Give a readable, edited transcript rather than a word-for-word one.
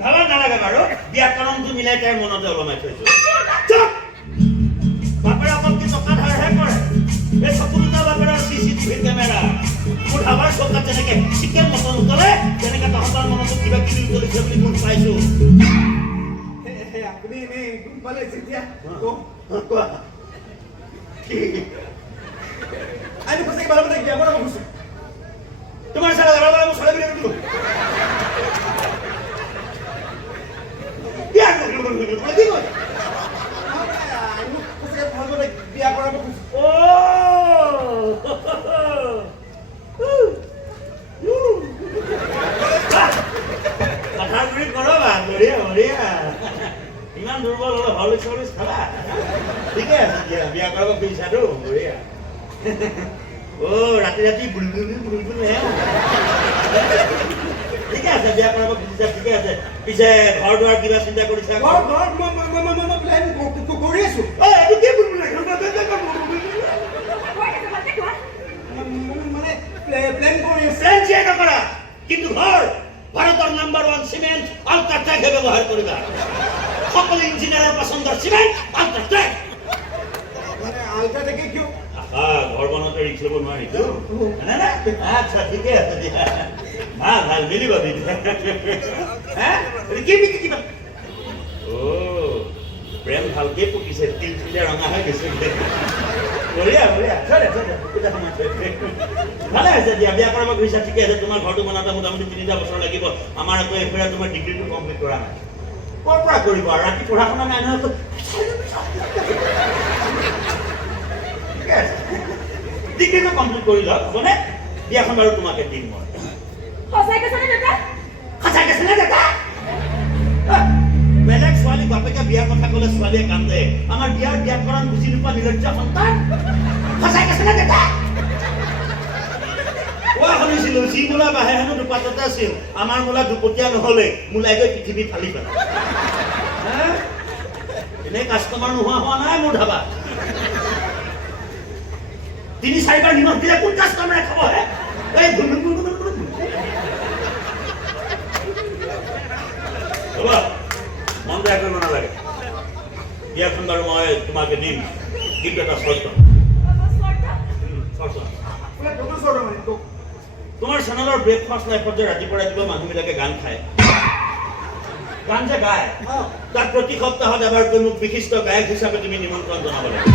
ভাবা নালাগে বাৰু ব্যাকৰণটো মিলাই তাইৰ মনতে ওলমাই থৈছো বাপেৰে অকল কি টকা ধাৰহে কৰে এই চকু দুটা বাপেৰৰ চিচিটিভি কেমেৰা মোৰ ধাবাৰ চকাত যেনেকে চিকেন মটন উতলে তেনেকে তহঁতৰ মনতো কিবা কিবি উতলিছে বুলি মই পাইছো আপুনি এনেই গম পালে যেতিয়া কোৱা আমি সঁচাকৈ ভাল কথা বিয়া কৰাব খুজিছো তোমাৰ চালে এবাৰ মই চালে বুলি দিলো বিয়া কৰিলো কি কয় বিয়া কৰাব খুজিছো কথাগুৰি কৰবা বঢ়িয়া বঢ়িয়া ইমান দুৰ্বল হলে হলিক্স হলিক্স খালা ঠিকে আছে দিয়া বিয়া কৰাব খুজিছাতো বঢ়িয়া ৰাতি ৰাতি বুলবুল হে ঠিকে আছে বিয়া কৰাব খুজিছা ঠিকে আছে পিছে ঘৰ দুৱাৰ কিবা চিন্তা কৰিছা কৰি আছো এইটো কি বুলবুল মানে প্লেন কৰি আছো প্লেন চেঞ্জ নকৰা কিন্তু ঘৰ ভাৰতৰ নাম্বাৰ 1 সিমেন্ট আল্ট্ৰাটেক ব্যৱহাৰ কৰিবা সকলো ইঞ্জিনিয়াৰৰ পছন্দৰ সিমেন্ট আল্ট্ৰাটেক মানে আল্ট্ৰাটেকে কিয় ঘৰ বনাওঁতে ৰিক্স ল'ব নোৱাৰিতো আচ্ছা ঠিকে আছে দিয়া ভাল মিলিব কিবা প্ৰেম ভালকে পকিছে তিল তিলে ৰঙা হৈ গৈছে বঢ়িয়া বঢ়িয়া ভালে আছে দিয়া বিয়া কৰাব খুজিছা ঠিকে আছে তোমাৰ ঘৰটো বনাওঁতে মোটামুটি 3টা বছৰ লাগিব আমাৰ আকৌ এইফালে তোমাৰ ডিগ্ৰীটো কমপ্লিট কৰা নাই ক'ৰ পৰা কৰিব আৰু ৰাতি পঢ়া শুনা নাই নহয় ঠিকে আছে ডিগ্ৰীটো কমপ্লিট কৰি লওক হ'বনে বিয়াখন বাৰু তোমাকে দিম মই সঁচাই কৈছানে দেউতা সঁচাই কৈছেনে দেউতা বেলেগ ছোৱালী বাপেকে বিয়াৰ কথা ক'লে ছোৱালীয়ে কান্দে আমাৰ বিয়াৰ ব্যাকৰণ বুজি নোপোৱা নিৰজ্জ সন্তান সঁচাই কৈছেনে দেউতা কোৱা শুনিছিলো যি মূলা বাহে হেনো দুপাততে আছিল আমাৰ মূলা দুপতীয়া নহলে মূলাই গৈ পৃথিৱী ফালি পেলায় এনেই কাষ্টমাৰ নোহোৱা হোৱা নাই মোৰ ধাবা 3-4বাৰ নিমখ দিলে কোন কাষ্টমাৰে খাব হে এই মন বেয়া কৰিব নালাগে বিয়াখন বাৰু মই তোমাকে দিম কিন্তু এটা চৰ্ত তোমাৰ চেনেলৰ ব্ৰেকফাষ্ট লাইফত যে ৰাতিপুৱা ৰাতিপুৱা মানুহবিলাকে গান খায় গান যে গায় তাত প্ৰতি সপ্তাহত এবাৰকৈ মোক বিশিষ্ট গায়ক হিচাপে তুমি নিমন্ত্ৰণ জনাব লাগে